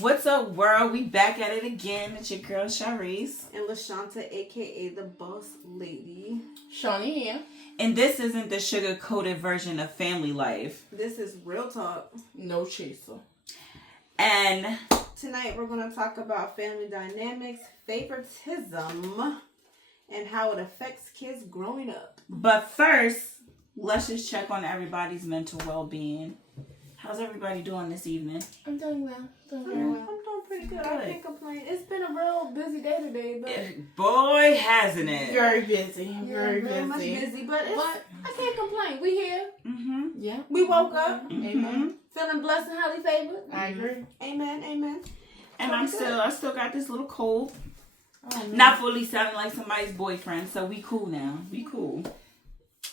What's up, world? We back at it again. It's your girl, Sharice. And LaShanta, a.k.a. the Boss Lady. Shawnee here. And this isn't the sugar-coated version of family life. This is Real Talk. No chaser. And tonight we're going to talk about family dynamics, favoritism, and how it affects kids growing up. But first, let's just check on everybody's mental well-being. How's everybody doing this evening? I'm doing well. I'm doing pretty good. I can't complain. It's been a real busy day today, but boy, hasn't it? Very busy. Very much busy, but I can't complain. We here. Mm-hmm. Yeah. We woke up. Mm-hmm. Amen. Feeling blessed and highly favored. I agree. Amen. And I still got this little cold. Oh, Not fully sounding like somebody's boyfriend, so we cool now. We cool.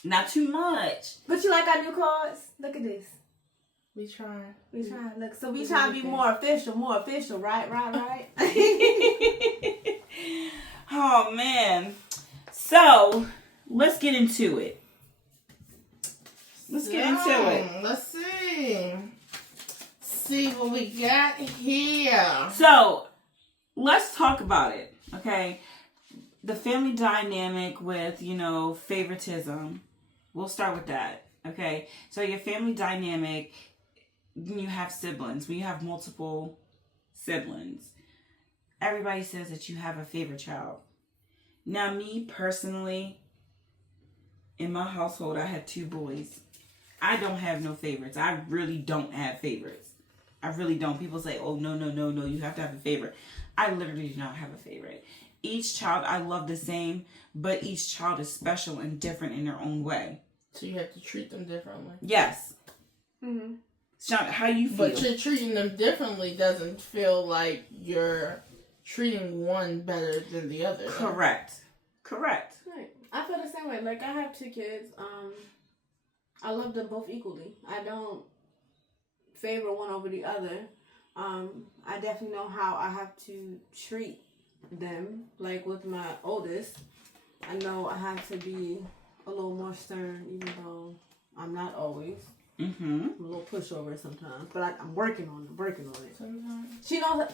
Not too much. But you like our new cards? Look at this. We try. Look, so we try to be more official, right? Oh, man. So, let's get into it. Let's see what we got here. So, let's talk about it, okay? The family dynamic with, favoritism. We'll start with that, okay? So, your family dynamic, you have siblings. When you have multiple siblings, everybody says that you have a favorite child. Now, me personally, in my household, I have 2 boys. I don't have no favorites. I really don't have favorites. I really don't. People say, oh, no, you have to have a favorite. I literally do not have a favorite. Each child I love the same, but each child is special and different in their own way. So you have to treat them differently. Yes. Mm-hmm. Sean, how you feel? But you're treating them differently doesn't feel like you're treating one better than the other. Correct. Right. I feel the same way. Like, I have 2 kids. I love them both equally. I don't favor one over the other. I definitely know how I have to treat them. Like, with my oldest, I know I have to be a little more stern, even though I'm not always. Mm-hmm. I'm a little pushover sometimes, but I'm working on it. Sometimes. She knows.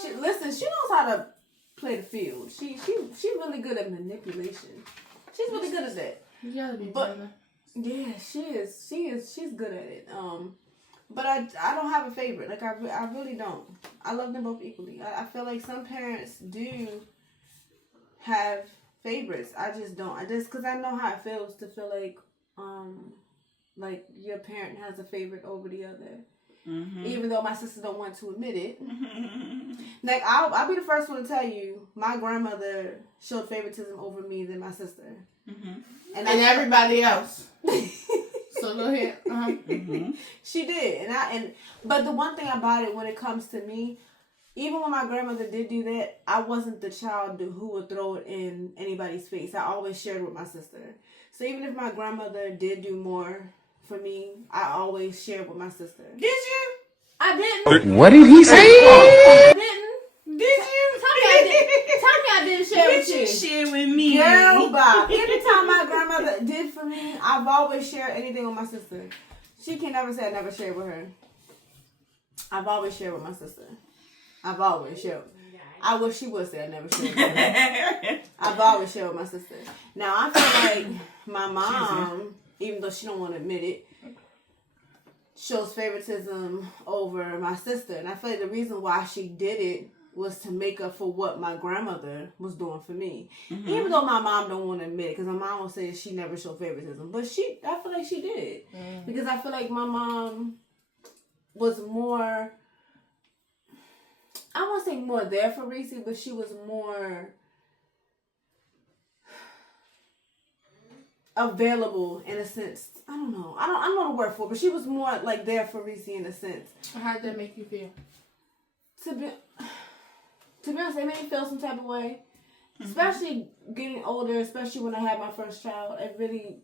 She knows how to play the field. She's really good at manipulation. She's really good at that. You gotta be better. Yeah, she is. She's good at it. But I don't have a favorite. Like, I really don't. I love them both equally. I feel like some parents do have favorites. I just don't. Because I know how it feels to feel like your parent has a favorite over the other. Mm-hmm. Even though my sister don't want to admit it. Like, I'll be the first one to tell you, my grandmother showed favoritism over me than my sister. Mm-hmm. And everybody else. So go ahead. Uh-huh. Mm-hmm. She did. But the one thing about it, when it comes to me, even when my grandmother did do that, I wasn't the child who would throw it in anybody's face. I always shared with my sister. So even if my grandmother did do more for me, I always shared with my sister. Did you? I didn't. What did he say? I didn't. Did you? Tell me I didn't share with you. You share with me. Girl, Bob. Anytime my grandmother did for me, I've always shared anything with my sister. She can never say I never shared with her. I've always shared with my sister. I've always shared. I wish she would say I never shared with her. I've always shared with my sister. Now, I feel like my mom, even though she don't want to admit it, shows favoritism over my sister. And I feel like the reason why she did it was to make up for what my grandmother was doing for me. Mm-hmm. Even though my mom don't want to admit it, because my mom will say she never showed favoritism. But I feel like she did. Mm-hmm. Because I feel like my mom was more, I won't say more there for Reese, but she was more available in a sense. I don't know. I don't know the word for it, but she was more like there for Reese in a sense. How did that make you feel? To be honest, it made me feel some type of way. Mm-hmm. Especially getting older, especially when I had my first child. It really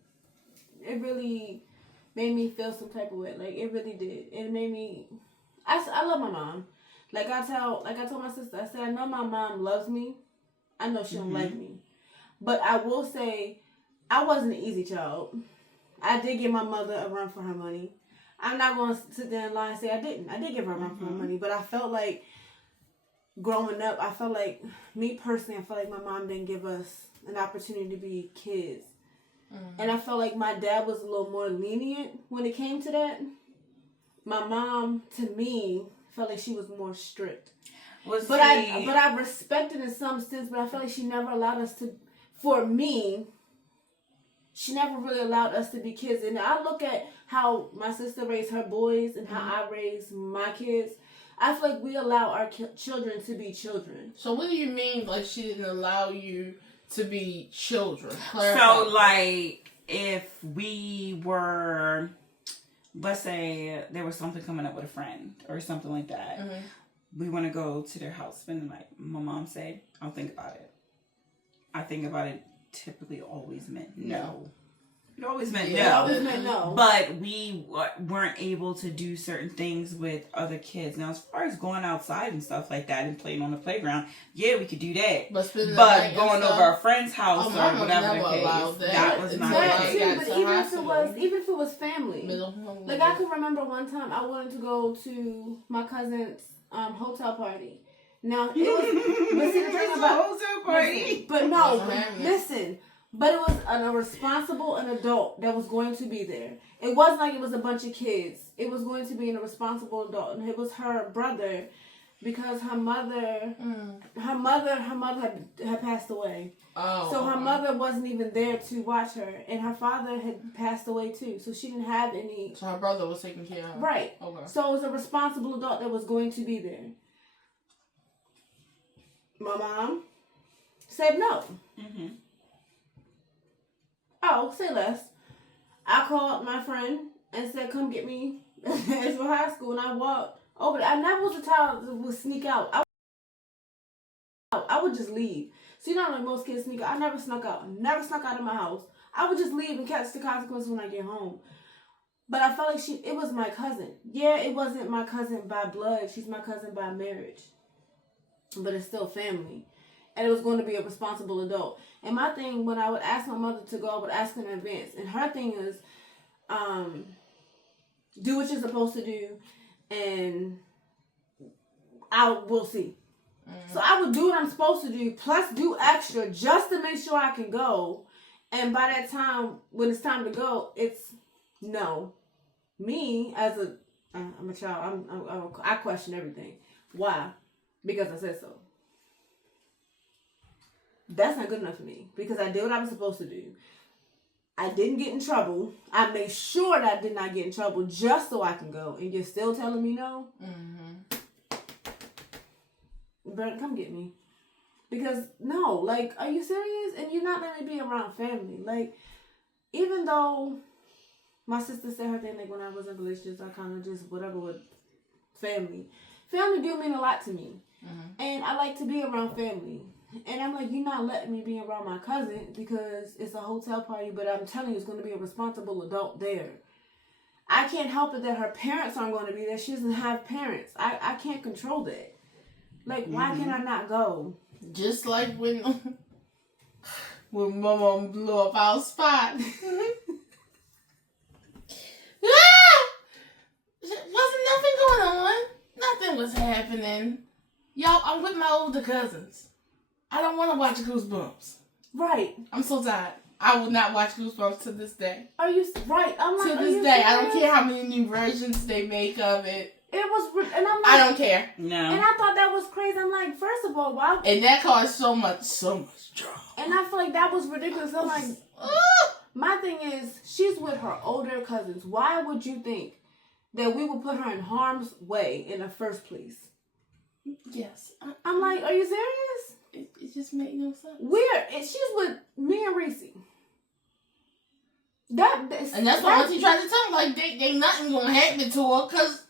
made me feel some type of way. Like, it really did. It made me, I love my mom. Like I told my sister, I said, I know my mom loves me. I know she don't like me. But I will say, I wasn't an easy child. I did give my mother a run for her money. I'm not going to sit there and lie and say I didn't. I did give her my money, but I felt like growing up, me personally, I felt like my mom didn't give us an opportunity to be kids. And I felt like my dad was a little more lenient when it came to that. My mom, to me, felt like she was more strict. But I respected in some sense, but I felt like she never allowed us to, for me, she never really allowed us to be kids. And I look at how my sister raised her boys and how I raised my kids. I feel like we allow our children to be children. So what do you mean, like, she didn't allow you to be children? Clarify. So, like, if we were, let's say there was something coming up with a friend or something like that. We want to go to their house, spend the night. My mom said, I'll think about it. I think about it typically always meant no. It always meant no. It always meant no. But we weren't able to do certain things with other kids. Now, as far as going outside and stuff like that and playing on the playground, yeah, we could do that. But going over a friend's house or whatever the case, that was not the case. But even if it was family, like I can remember one time I wanted to go to my cousin's hotel party. Now it was, but see the thing about hotel party. Listen. But it was a responsible adult that was going to be there. It wasn't like it was a bunch of kids. It was going to be a responsible adult, and it was her brother, because her mother had passed away. Oh. So her mother wasn't even there to watch her, and her father had passed away too. So she didn't have any. So her brother was taking care of her. Right. Okay. So it was a responsible adult that was going to be there. My mom said no. Oh, say less. I called my friend and said, come get me. It's for high school. And I walked over there. I never was a child that would sneak out. I would just leave. So you know, like most kids sneak out. I never snuck out. Never snuck out of my house. I would just leave and catch the consequences when I get home. But I felt like it was my cousin. Yeah, it wasn't my cousin by blood. She's my cousin by marriage. But it's still family. And it was going to be a responsible adult. And my thing, when I would ask my mother to go, I would ask her in advance. And her thing is, do what you're supposed to do, and we'll see. So I would do what I'm supposed to do, plus do extra, just to make sure I can go. And by that time, when it's time to go, it's no. Me, I'm a child, I question everything. Why? Because I said so. That's not good enough for me, because I did what I was supposed to do. I didn't get in trouble. I made sure that I did not get in trouble just so I can go. And you're still telling me no? Brother, come get me. Because, no, like, are you serious? And you're not letting me be around family. Like, even though my sister said her thing, like, when I was in relationships, I kind of just, whatever with family. Family do mean a lot to me. And I like to be around family. And I'm like, you're not letting me be around my cousin because it's a hotel party, but I'm telling you, it's going to be a responsible adult there. I can't help it that her parents aren't going to be there. She doesn't have parents. I can't control that. Like, why can I not go? Just like when Mama blew up our spot. Wasn't nothing going on. Nothing was happening. Y'all, I'm with my older cousins. I don't want to watch Goosebumps. Right. I'm so tired. I will not watch Goosebumps to this day. Are you right? I'm like, to this day, I don't care how many new versions they make of it. It was, and I'm like, I don't care. No. And I thought that was crazy. I'm like, first of all, why? And that caused so much drama. And I feel like that was ridiculous. I'm like, my thing is, she's with her older cousins. Why would you think that we would put her in harm's way in the first place? Yes. I'm like, are you serious? It just made no sense. She's with me and Reese. And that's why he tried to tell me, like, they nothing gonna happen to her because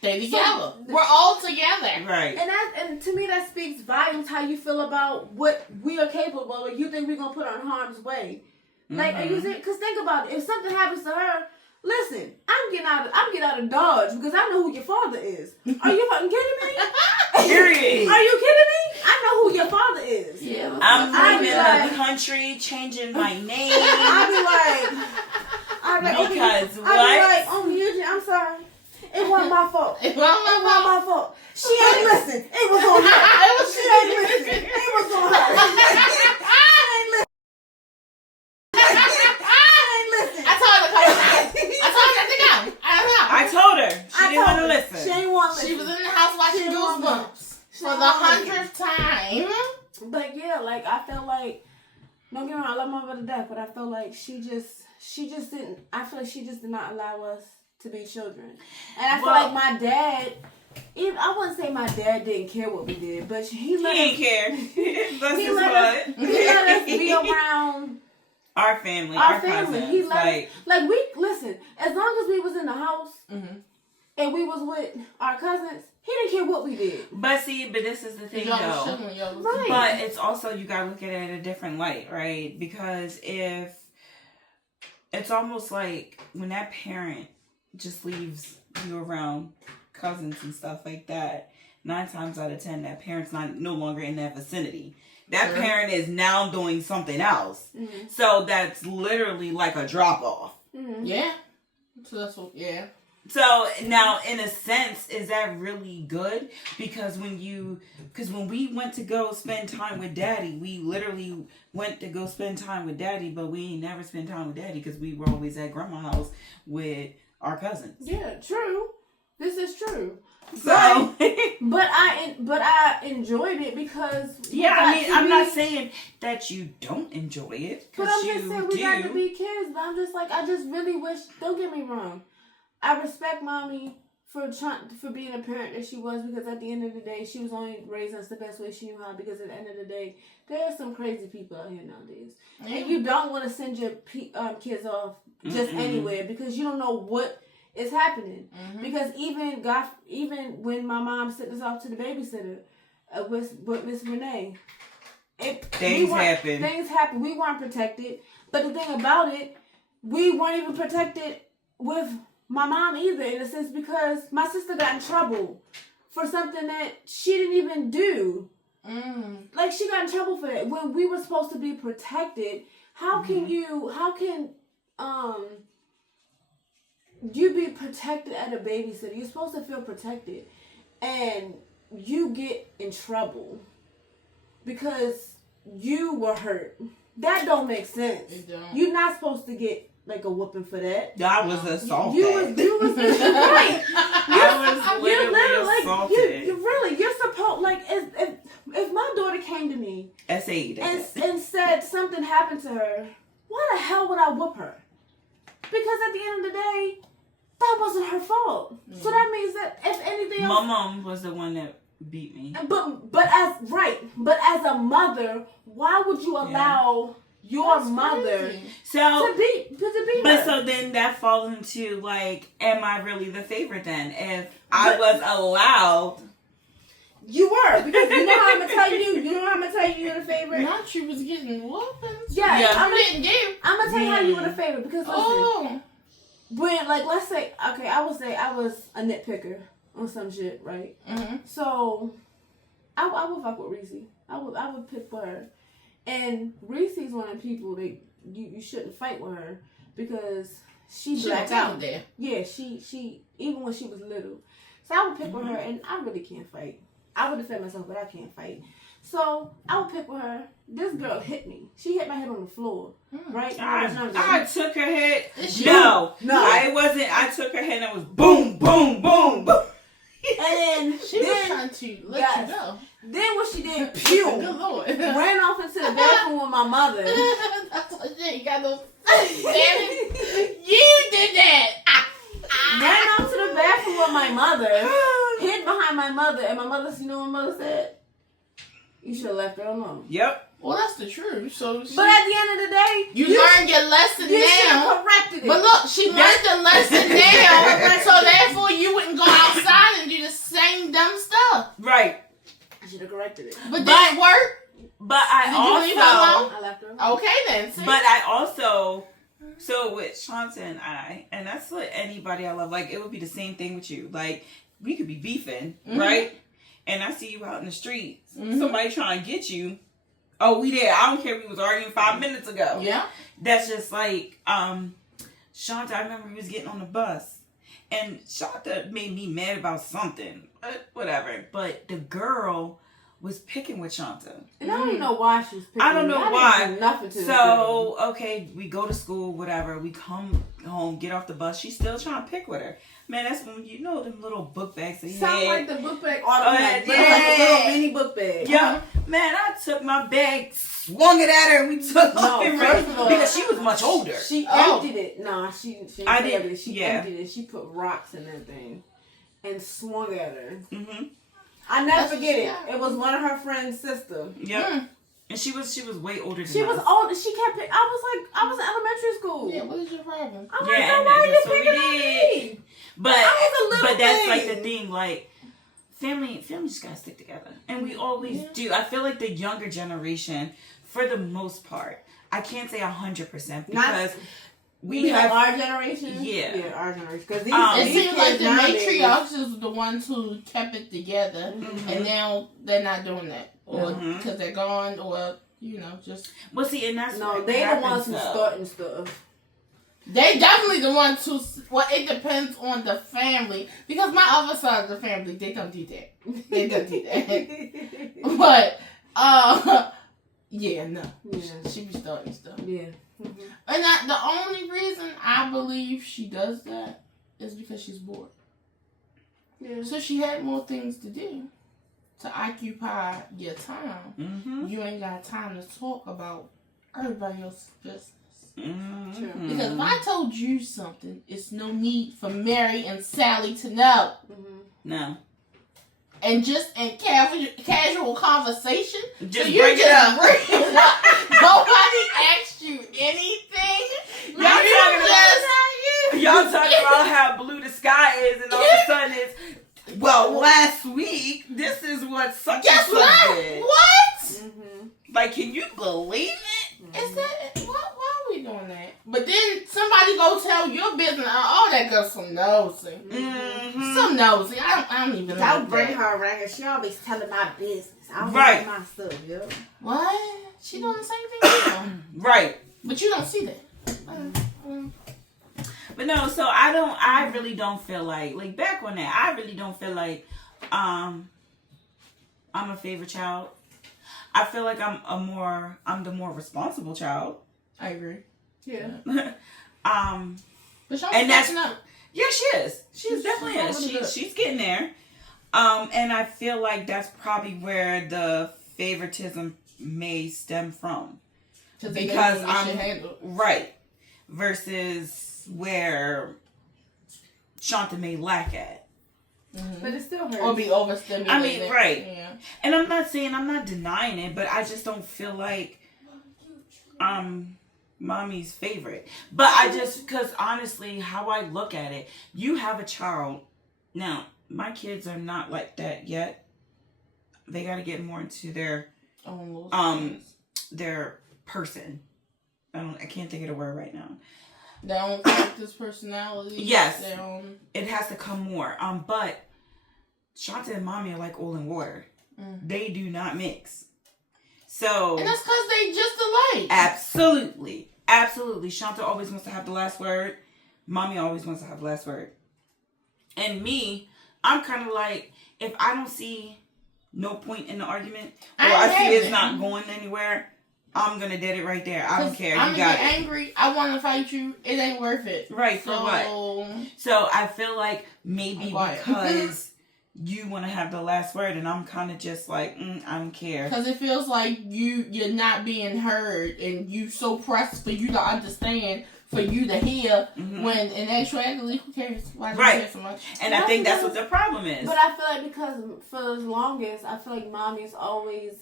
they together. We're all together. Right. And to me that speaks volumes how you feel about what we are capable of, or you think we're gonna put her in harm's way. Like, are you serious? Because think about it. If something happens to her, listen, I'm getting out of Dodge because I know who your father is. Are you fucking kidding me? Period. Are you kidding me? I know who your father is. Yeah. I'm leaving the country, changing my name. I'll be like, I'd be like, Because I'd what? be like, oh, Eugene, I'm sorry. It wasn't my fault. It wasn't my fault. She ain't listen. It was on her. She ain't listen. It was on her. She ain't listen. She ain't listen. I told her to go. I told her. She didn't want to listen. She ain't want to listen. She was in the house watching Goosebumps for the 100th time. But yeah, like I felt like, don't get me wrong, I love my mother to death, but I felt like she just didn't. I feel like she just did not allow us to be children, and I feel like my dad. Even, I wouldn't say my dad didn't care what we did, but he didn't care. That's he his let butt. he let us be around Our family, our our family. cousins. He let like we listen. As long as we was in the house and we was with our cousins, he didn't care what we did. But this is the thing, though. Right. But it's also, you gotta look at it in a different light, right? Because if it's almost like when that parent just leaves you around cousins and stuff like that, 9 times out of 10, that parent's no longer in that vicinity. That parent is now doing something else. Mm-hmm. So that's literally like a drop off. Mm-hmm. Yeah. So that's what, yeah. So now, in a sense, is that really good? Because when we went to go spend time with Daddy, we literally went to go spend time with Daddy, but we ain't never spent time with Daddy because we were always at Grandma's house with our cousins. Yeah, true. This is true. So, but I enjoyed it because I'm not saying that you don't enjoy it, but I'm just saying we got to be kids. But I'm just like, I just really wish. Don't get me wrong. I respect mommy for being a parent that she was, because at the end of the day, she was only raising us the best way she knew how. Because at the end of the day, there are some crazy people out here nowadays, and you don't want to send your kids off just anywhere because you don't know what is happening. Because even when my mom sent us off to the babysitter with Miss Renee, things happened. We weren't protected. But the thing about it, we weren't even protected with my mom either, in a sense, because my sister got in trouble for something that she didn't even do. Like, she got in trouble for that when we were supposed to be protected. How can you be protected at a babysitter? You're supposed to feel protected, and you get in trouble because you were hurt. That don't make sense. You're not supposed to get like a whooping for that. I was assaulted. You was right. I was literally assaulted. You're supposed, like, if my daughter came to me and said something happened to her, why the hell would I whoop her? Because at the end of the day, that wasn't her fault. So that means that if anything else, my mom was the one that beat me. But as a mother, why would you allow your mother to beat her? But so then that falls into, like, am I really the favorite then? If I was allowed. You were, because you know how I'm gonna tell you you're the favorite. Not you was getting whoopings. Yeah. I'm gonna tell you how you were the favorite, because listen, when, like, let's say, okay, I would say I was a nitpicker on some shit, right? So I would fuck with Reese. I would pick for her, and Reese's one of the people that you shouldn't fight with her because she blacked out. There. Yeah, she even when she was little. So I would pick with her, and I really can't fight. I would defend myself, but I can't fight. So I would pick with her. This girl hit me. She hit my head on the floor. Right? I took her head. No, it wasn't. I took her head and it was boom, boom, boom, boom. And then she was trying to let you go. Then what she did, pew, good Lord, ran off into the bathroom with my mother. That's what you got those. You did that. Ran off to the bathroom with my mother, hid behind my mother, and my mother, you know what my mother said? You should have left her alone. Yep. Well, that's the truth. So, but at the end of the day, you learned your lesson you now. Corrected it. But look, she learned the lesson now, so therefore you wouldn't go outside and do the same dumb stuff. Right. I should have corrected it. But did it work? But I left her alone. Okay then. See? But I also. So with Shanta and and that's what anybody I love, like, it would be the same thing with you. Like, we could be beefing, right? And I see you out in the streets, somebody trying to get you. Oh, we there. I don't care if we was arguing 5 minutes ago. Yeah. That's just like, Shanta, I remember we was getting on the bus. And Shanta made me mad about something. Whatever. But the girl was picking with Shanta. And I don't even know why she was picking. I don't know why. Nothing to So, okay, we go to school, whatever. We come home, get off the bus. She's still trying to pick with her. Man, that's when you know them little book bags that sound like the book bag. Like yeah. a little mini book bag. Yeah. Man, I took my bag, swung it at her, and we took off and ran. Because she was much older. She emptied it. No, she I did. emptied it. She emptied it. She put rocks in that thing and swung at her. Mm-hmm. I never forget it. It was one of her friend's sister. Yep. Mm. And she was way older than She was older. She kept it. I was in elementary school. Yeah, what is your problem? I'm like, why are you picking on me? But that's like the thing, like family just gotta stick together. And we always do. I feel like the younger generation, for the most part, I can't say 100% because we have our generation. Yeah, our generation. Because it seems like the matriarchs is the ones who kept it together, and now they're not doing that, or because they're gone, or just. Well, see, and that's they the ones who starting stuff. They definitely the ones who. Well, it depends on the family because my other side of the family they don't do that. They don't do that. But yeah, no, she be starting stuff. Yeah. And the only reason I believe she does that is because she's bored. Yeah. So she had more things to do to occupy your time. Mm-hmm. You ain't got time to talk about everybody else's business. Mm-hmm. Because if I told you something, it's no need for Mary and Sally to know. Mm-hmm. No. And just in casual conversation, just bring it up. Nobody asked you anything. Y'all talking about how blue the sky is, and all of a sudden it's last week. This is what such and such did. What? Mm-hmm. Like, can you believe it? Mm-hmm. Is that why are we doing that? But then somebody go tell your business. Oh, that girl's some nosy. Mm-hmm. Some nosy. I don't even. Don't bring her around here. She always telling my business. I don't like my stuff, yo. What? She doing the same thing. Right. But you don't see that. But no, so I really don't feel like back on that, I really don't feel like I'm a favorite child. I feel like I'm the more responsible child. I agree. Yeah. But and that's up. Yeah, she is. She definitely is. She's getting there. And I feel like that's probably where the favoritism may stem from. Because I'm right versus where Shanta may lack at. Mm-hmm. But it still hurts. Or be overstimulated. I mean, right. Yeah. And I'm not denying it, but I just don't feel like mommy's favorite. But because honestly, how I look at it, you have a child. Now, my kids are not like that yet. They got to get more into their person. I can't think of the word right now. Their own character's personality. Yes. It has to come more. But Shanta and mommy are like oil and water. Mm. They do not mix. So. And that's because they just alike. Absolutely. Absolutely. Shanta always wants to have the last word. Mommy always wants to have the last word. And me, I'm kind of like, if I don't see no point in the argument, or I see it's not going anywhere, I'm going to dead it right there. I don't care. I'm going to get angry. I want to fight you. It ain't worth it. Right. For what? So I feel like maybe because you want to have the last word, and I'm kind of just like, I don't care. Because it feels like you're not being heard, and you so pressed for you to understand, for you to hear, when in actuality, who cares? Why do you care so much? And I think that's what the problem is. But I feel like because for the longest, I feel like mommy's always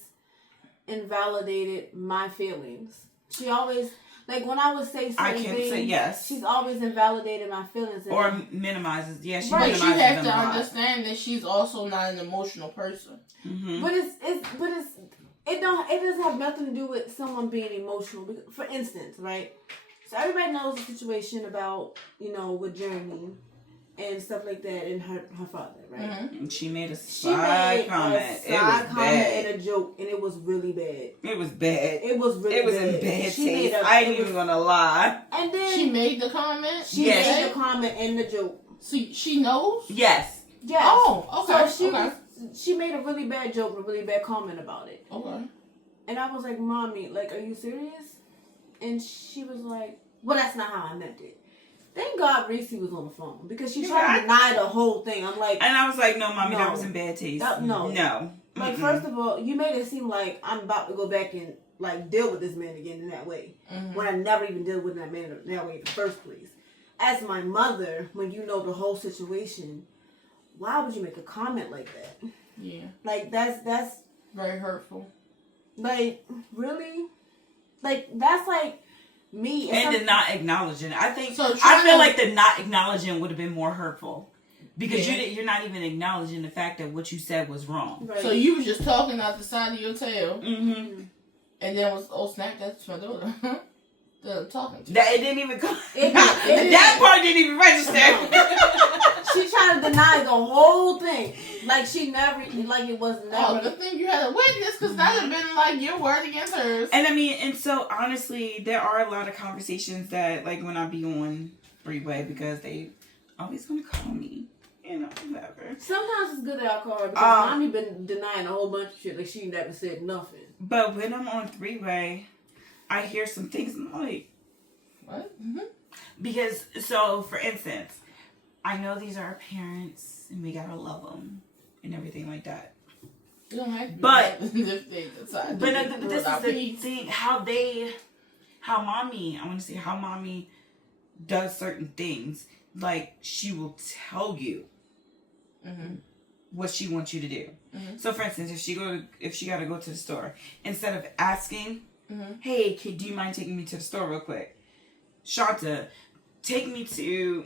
invalidated my feelings. She always, like when I would say certain things, she's always invalidated my feelings. Or minimizes. Yeah, she minimizes them. But you have to understand that she's also not an emotional person. Mm-hmm. But it doesn't have nothing to do with someone being emotional. For instance, right? So everybody knows the situation about, with Jeremy and stuff like that, and her father, right? Mm-hmm. And she made a side comment. It was bad. And a joke, and it was really bad. It was bad. It was really bad. It was in bad taste. I ain't even gonna lie. And then she made the comment. She made the comment and the joke. She knows. Yes. Yes. Oh, okay. So she made a really bad joke, a really bad comment about it. Okay. And I was like, Mommy, like, are you serious? And she was like, well, that's not how I meant it. Thank God Reese was on the phone because she tried to deny the whole thing. I'm like, and I was like, no, Mommy, that was in bad taste. No. Like, Mm-mm. first of all, you made it seem like I'm about to go back and like deal with this man again in that way, when I never even dealt with that man that way in the first place. As my mother, when you know the whole situation, why would you make a comment like that? Yeah. Like that's very hurtful. Like, really? Like, that's like me. And the not acknowledging. I think, so I feel like the not acknowledging would have been more hurtful. Because you're not even acknowledging the fact that what you said was wrong. Right. So you was just talking out the side of your tail. Mm-hmm. And then was, oh snap, that's my daughter. That I'm talking to. That, it didn't even come. That That part didn't even register. She tried to deny the whole thing. Like, she never, like, it was never. Oh, the thing you had a witness, because that would have been like your word against hers. And I mean, and so honestly, there are a lot of conversations that, like, when I be on Freeway, because they always gonna call me, you know, whatever. Sometimes it's good that I call her because Mommy been denying a whole bunch of shit. Like, she never said nothing. But when I'm on Freeway, I hear some things and I'm like, What? Mm-hmm. because, so for instance, I know these are our parents and we gotta love them and everything like that. You don't have to. But if they decide But to this is the thing, how mommy does certain things. Like, she will tell you what she wants you to do. Mm-hmm. So, for instance, if she got to go to the store, instead of asking, hey, kid, do you mind taking me to the store real quick? Shanta, take me to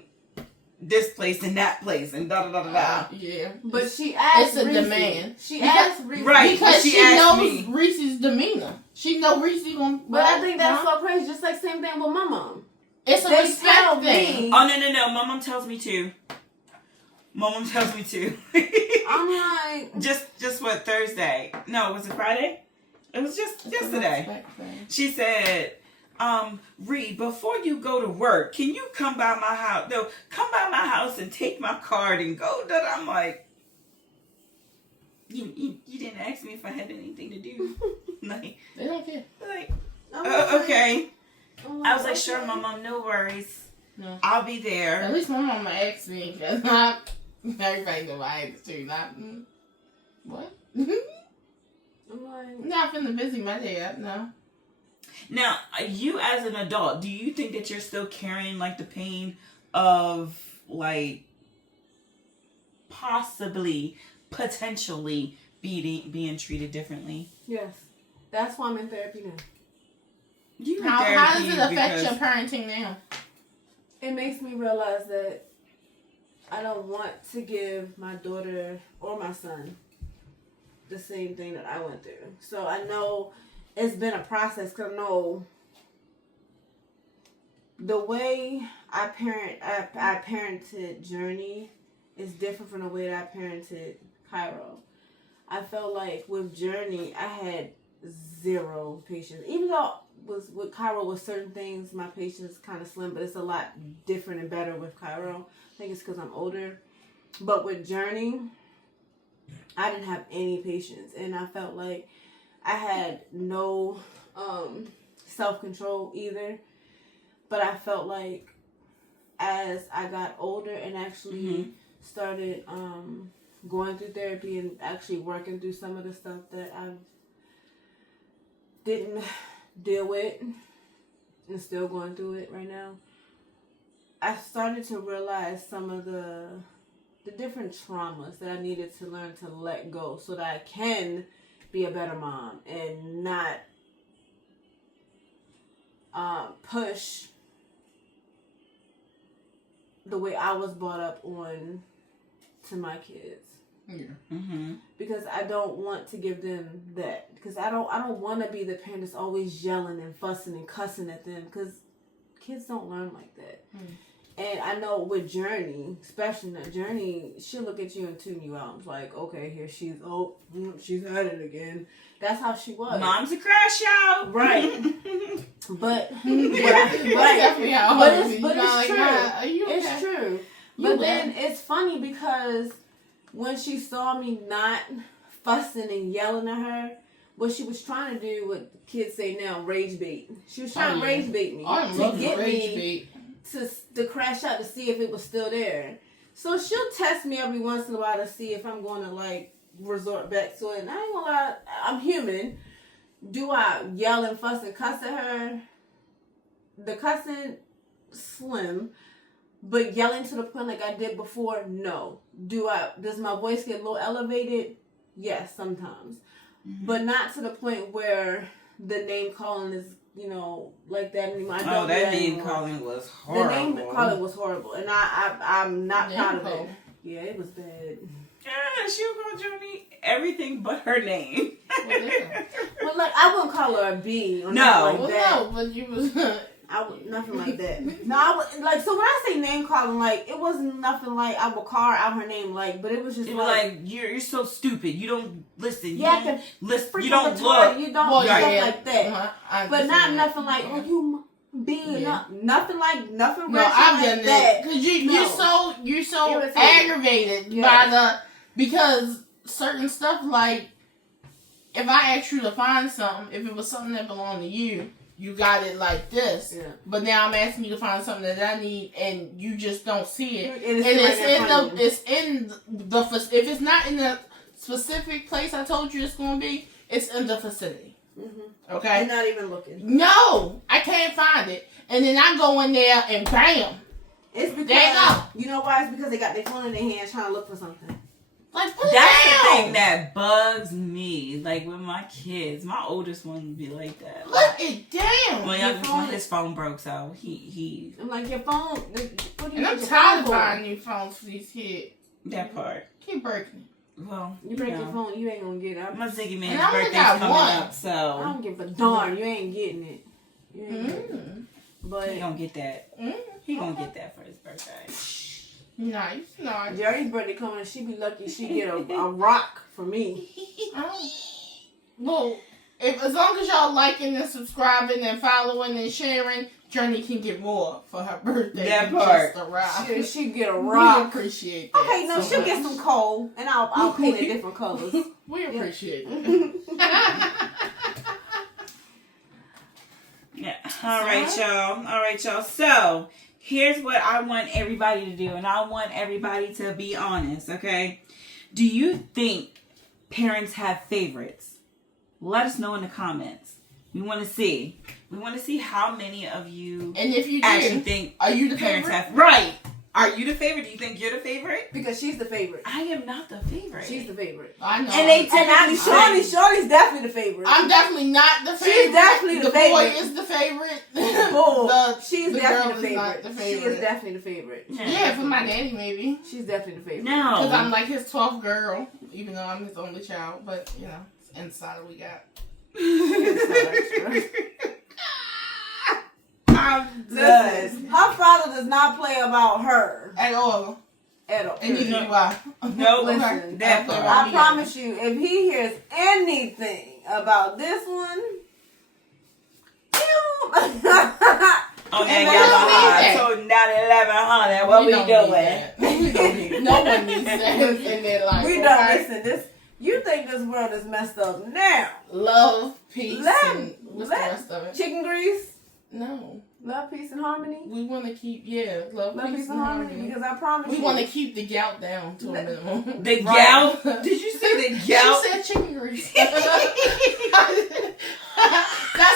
this place and that place and da da da da da. Yeah. But she asked It's a Reese. demand. She asked Reese. Right. Because she asked knows me. Reese's demeanor. She know Reese gonna. But I think that's so crazy. Just like same thing with my mom. It's a They respect tell thing. me. Oh, no. My mom tells me to. I'm like. just what, Thursday? No, was it Friday? It was just yesterday. She said, Ree, before you go to work, can you come by my house? No, come by my house and take my card and go. I'm like, you didn't ask me if I had anything to do. Like, they don't care. Like, okay. I was like, sure, Mama, no worries. No. I'll be there. At least my mama asked me, because everybody know I asked too. Not, what? I'm like, Not finna busy my day up, no. Now, you as an adult, do you think that you're still carrying, like, the pain of, like, potentially being treated differently? yes. That's why I'm in therapy now. How does it affect your parenting now? It makes me realize that I don't want to give my daughter or my son the same thing that I went through. So I know it's been a process, because I know the way I parented Journey is different from the way that I parented Cairo. I felt like with Journey, I had zero patience. Even though with Cairo, with certain things, my patience is kind of slim, but it's a lot different and better with Cairo. I think it's because I'm older. But with Journey, I didn't have any patience, and I felt like I had no self-control either. But I felt like as I got older and actually started going through therapy and actually working through some of the stuff that I didn't deal with and still going through it right now, I started to realize some of the different traumas that I needed to learn to let go so that I can be a better mom and not push the way I was brought up on to my kids. Yeah. Mm-hmm. Because I don't want to give them that. Because I don't want to be the parent that's always yelling and fussing and cussing at them. Because kids don't learn like that. And I know with Journey, especially that Journey, she'll look at you and tune you out. It's like, okay, here she's she's at it again. That's how she was. Mom's a crash out. Right. But definitely how but it's it's like, true. Are you okay? It's true. You But will. then it's funny because when she saw me not fussing and yelling at her, what she was trying to do, what kids say now, rage bait. She was trying to rage bait me to get me to crash out to see if it was still there. So she'll test me every once in a while to see if I'm going to like resort back to it. And I ain't gonna lie, I'm human. Do I yell and fuss and cuss at her? The cussing, slim. But yelling to the point like I did before, no. Does my voice get a little elevated? Yes, sometimes. Mm-hmm. But not to the point where the name calling is, like that anymore. That name calling was horrible. The name calling was horrible. And I'm not proud of it. Yeah, it was bad. Yeah, she would call Joni everything but her name. Well, like, I wouldn't call her a B or nothing like that. No, but you was... nothing like that. No, I would, like, so when I say name calling, like, it wasn't nothing like I would call her out her name, like, but it was just like you're so stupid. You don't listen. You don't listen. You don't look. You don't stuff like that. But not nothing like, you being nothing like nothing. No, I've done that because you're so aggravated by because certain stuff, like if I asked you to find something, if it was something that belonged to you, you got it like this. Yeah. But now I'm asking you to find something that I need, and you just don't see it. And if it's not in the specific place I told you it's going to be, it's in the vicinity. Mm-hmm. Okay? You're not even looking. No, I can't find it. And then I go in there and bam. It's because, there you go. You know why? It's because they got their phone in their hands trying to look for something. Like, put that's it down. the thing that bugs me. Like with my kids, my oldest one would be like that. Put it down. My youngest one, his phone broke, so he. I'm like, your phone. What do you and I'm tired of buying new phones for these kids. That part. Keep breaking it. Well, you break your phone, you ain't gonna get it. My Ziggy Man's birthday's coming up, so I don't give a darn. You ain't getting it. You ain't getting it. But he gonna get that. He gonna get that for his birthday. Nice. Jerry's birthday coming, and she be lucky she get a rock from me. Well, as long as y'all liking and subscribing and following and sharing, Journey can get more for her birthday. That part. Just a rock. She get a rock. We appreciate that. Okay, no, she'll get some coal, and I'll paint it different colors. We appreciate it. Yeah. All right, y'all. So here's what I want everybody to do, and I want everybody to be honest, okay? Do you think parents have favorites? Let us know in the comments. We want to see. We want to see how many of you and if you actually think are you the parents favorite? have right. Are you the favorite? Do you think you're the favorite? Because she's the favorite. I am not the favorite. She's the favorite. I know. And Shorty's definitely the favorite. I'm definitely not the favorite. She's definitely the favorite. Boy is the favorite. She's the definitely girl is not the favorite. She is definitely the favorite. Yeah, for my daddy maybe. She's definitely the favorite. No. Because I'm like his 12th girl, even though I'm his only child. But, it's inside we got. Listen, her father does not play about her at all. And neither do I. No, listen. I promise you, if he hears anything about this one, okay, y'all. So not 1100. What we doing? We don't need. No one needs that in their life. We don't listen. This. You think this world is messed up now? Love, peace, and what's the rest of it? Chicken grease? No. Love, peace, and harmony? We want to keep, love, peace, and harmony. Because I promise we want to keep the gout down to a minimum. The gout? Did you say the gout? She said chicken grease. That's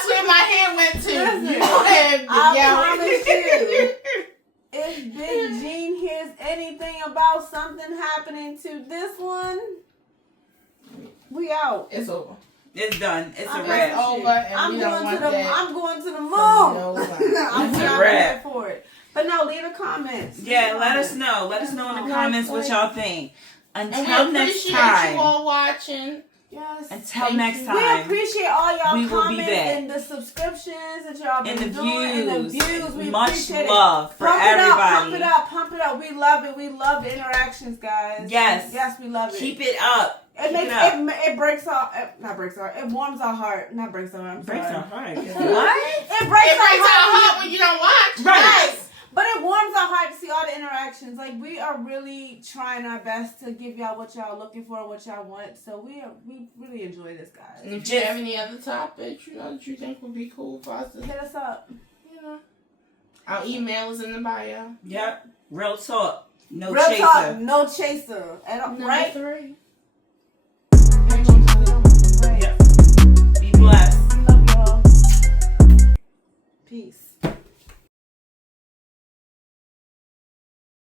where my head went to. Listen, you had the I gout. promise you. If Big Gene hears anything about something happening to this one, we out. It's over. It's done. It's a It's wrap. over, and we don't want that. I'm going to the moon. It's a wrap for it. But no, leave the comments. Yeah, let us know. Let us know in the comments what y'all think. Until and we next appreciate time. you all watching. Yes. Until next We time. appreciate all y'all We will be comments back. and the subscriptions that y'all been And the doing. And the views. We Much appreciate love it. for Pump everybody. it up. Pump it up. We love it. We love the interactions, guys. Yes. Yes, we love it. Keep it up. It breaks our, not breaks our, it warms our heart. Not breaks our heart. I'm Breaks sorry. our heart. What? It It breaks breaks our our heart. heart when you don't watch. Right. But it warms our heart to see all the interactions. Like, we are really trying our best to give y'all what y'all looking for, what y'all want. So we really enjoy this, guys. And if you have any other topics, that you think would be cool for us to Hit us up. our email is in the bio. Yep. Real talk. No Real chaser. talk, no chaser. And, Number right? 3.